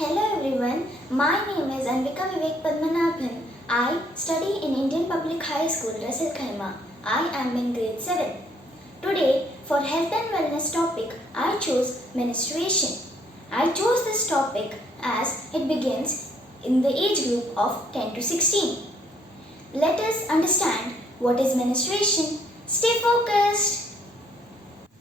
Hello everyone, my name is Anvika Vivek Padmanabhan. I study in Indian Public High School, Rasil Khaima. I am in grade 7. Today, for health and wellness topic, I chose menstruation. I chose this topic as it begins in the age group of 10 to 16. Let us understand what is menstruation. Stay focused.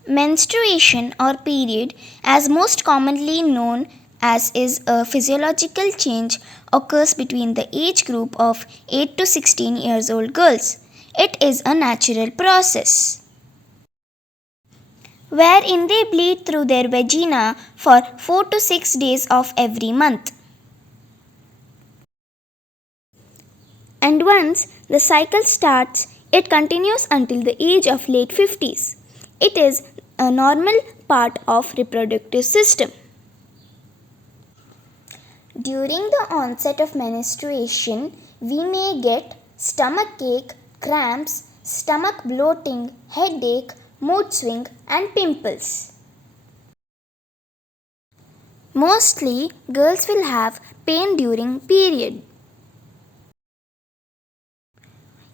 Menstruation or period, as most commonly known as is a physiological change, occurs between the age group of 8 to 16 years old girls. It is a natural process wherein they bleed through their vagina for 4 to 6 days of every month. And once the cycle starts, it continues until the age of late 50s. It is a normal part of reproductive system. During the onset of menstruation, we may get stomach ache, cramps, stomach bloating, headache, mood swing and pimples. Mostly, girls will have pain during period.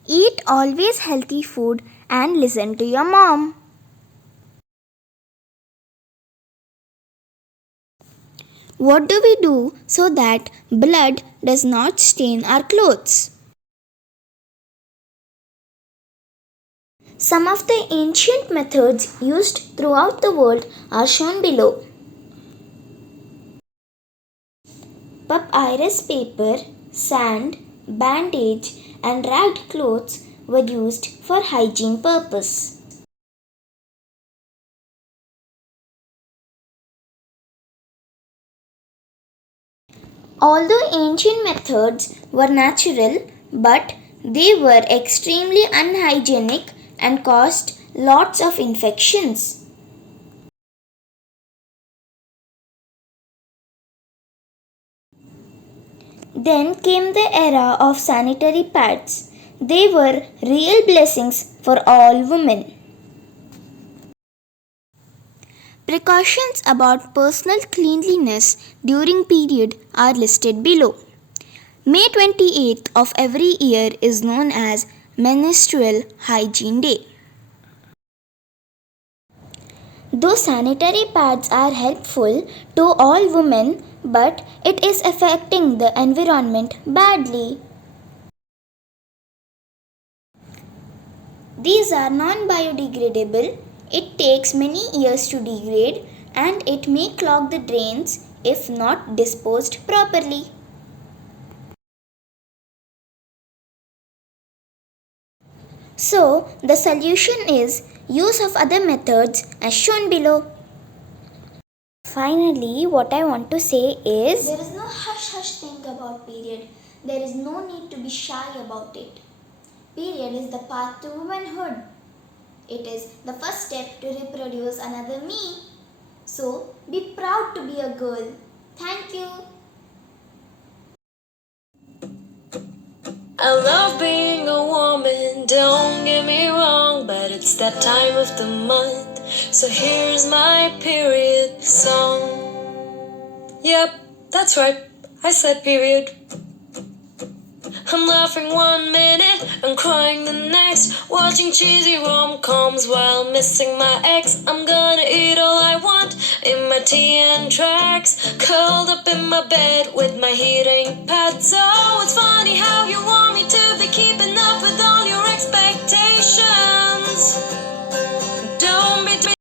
Eat always healthy food and listen to your mom. What do we do so that blood does not stain our clothes? Some of the ancient methods used throughout the world are shown below. Papyrus paper, sand, bandage, and ragged clothes were used for hygiene purpose. Although ancient methods were natural, but they were extremely unhygienic and caused lots of infections. Then came the era of sanitary pads. They were real blessings for all women. Precautions about personal cleanliness during period are listed below. May 28th of every year is known as Menstrual Hygiene Day. Though sanitary pads are helpful to all women, but it is affecting the environment badly. These are non-biodegradable. It takes many years to degrade and it may clog the drains if not disposed properly. So, the solution is use of other methods as shown below. Finally, what I want to say is there is no hush thing about period. There is no need to be shy about it. Period is the path to womanhood. It is the first step to reproduce another me. So, be proud to be a girl. Thank you. I love being a woman, don't get me wrong, but it's that time of the month, so here's my period song. Yep, that's right, I said period. I'm laughing 1 minute and crying the next, watching cheesy rom-coms while missing my ex. I'm gonna eat all I want in my tea and tracks, curled up in my bed with my heating pads on.